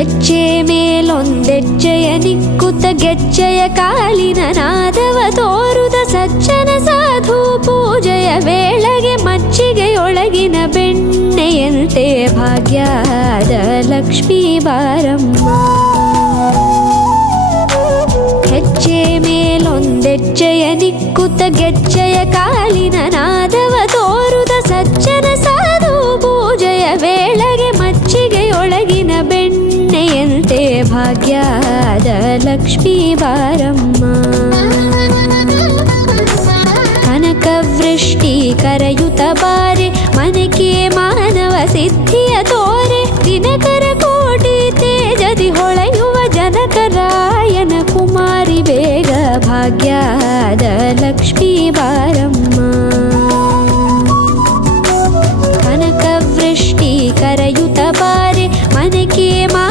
ಹೆಜ್ಜೆ ಮೇಲೊಂದೆಜ್ಜೆಯ ನಿಕ್ಕುತ್ತ ಗೆಜ್ಜೆಯ ಕಾಲಿನ ನಾದವ ತೋರುದ ಸಜ್ಜನ ಸಾಧು ಪೂಜೆಯ ವೇಳೆಗೆ ಮಜ್ಜಿಗೆಯೊಳಗಿನ ಬೆಣ್ಣೆಯಂತೆ ಭಾಗ್ಯದ ಲಕ್ಷ್ಮೀ ಬಾರಮ್ಮ. ಹೆಜ್ಜೆ ಮೇಲೊಂದೆಜ್ಜೆಯ ನಿಕ್ಕುತ್ತ ಗೆಜ್ಜೆಯ ಕಾಲಿನ ನಾದವ ತೋರುದ ಸಜ್ಜನ ಸಾಧು ಪೂಜೆಯ ವೇಳೆಗೆ ಮಜ್ಜಿಗೆಯೊಳಗಿನ ಬೆಣ್ಣೆಯಂತೆ ಭಾಗ್ಯದ ಲಕ್ಷ್ಮೀ ಬಾರಮ್ಮ. ಕನಕವೃಷ್ಟಿ ಕರೆಯುತ್ತ ಬಾರೆ ಮನಕೆ ಮಾನವ ಸಿದ್ಧಿಯ ತೋರೆ ದಿನಕರ ಕೋಟಿ ತೇಜದಿ ಹೊಳೆಯುವ ಜನಕರಾಯನ ಕುಮಾರಿ ಬೇಗ ಭಾಗ್ಯದ ಲಕ್ಷ್ಮೀ ಬಾರ